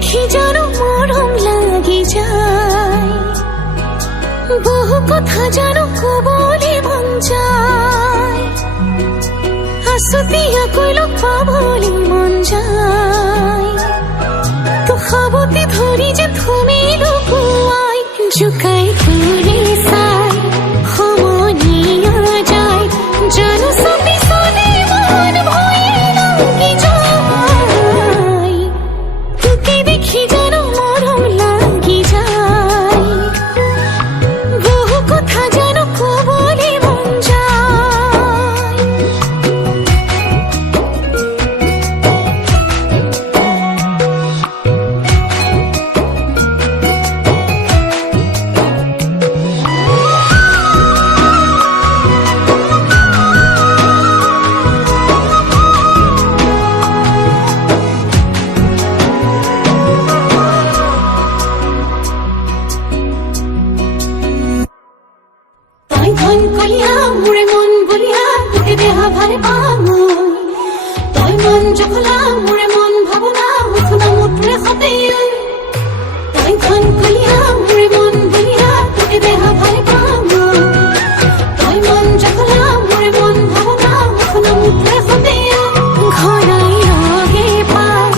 দেখি জানো মরম লাগি যায় বহু কথা জানো কবলে মন যায় আসতিয়া কইলো পাবলি মন যায় তো খাবতে ধরি যে তুমি লুকুয়াই জুকাই করে সাই সমনিয়া যায় জানো সতি সনে মন ভয়ে লাগি যায় তোকে দেখি জানো মরম লাগি যায় বহু কথা জানো কবলে মন যায় ধন কইয়া মোরে মন বলিয়া তোকে দেহা ভারে পামই তই মন জখলা মোরে মন ভাবনা উঠনা মুঠরে হতে তই ধন কইয়া মোরে মন বলিয়া তোকে দেহা ভারে পামই তই মন জখলা মোরে মন ভাবনা উঠনা মুঠরে হতে ঘরাই লাগে পায়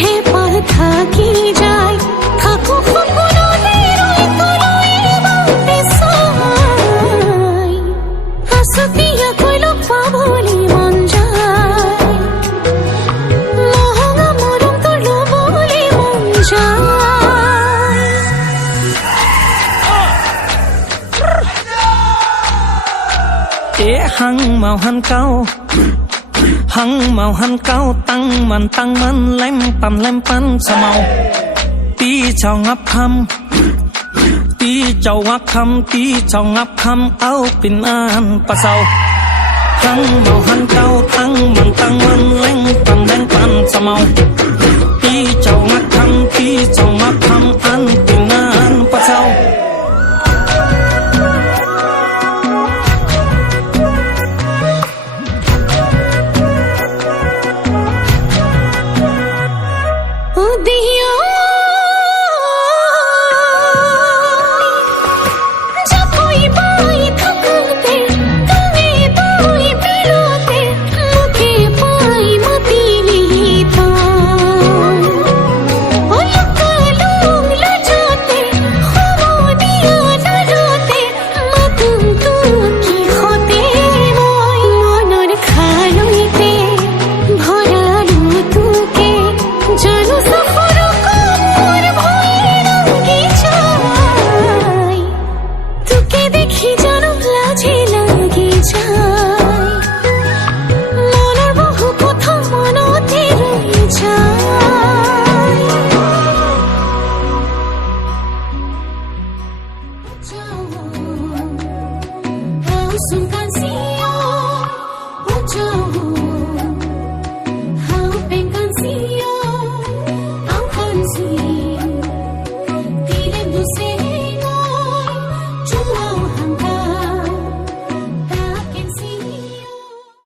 হে পার থাকি যায় থাকো সপনতে রই কলই বাতে সাই আসতিয়া কইলো পাবলি মন যায় মহঙ্গা মরম তোর লবলি মন যায় hăng màu hăng cao tăng man lem pan sa màu tí chào ngắp khăm áo pin an pa sau hăng màu hăng cao tăng man lem pan sa màu tí chào ngắp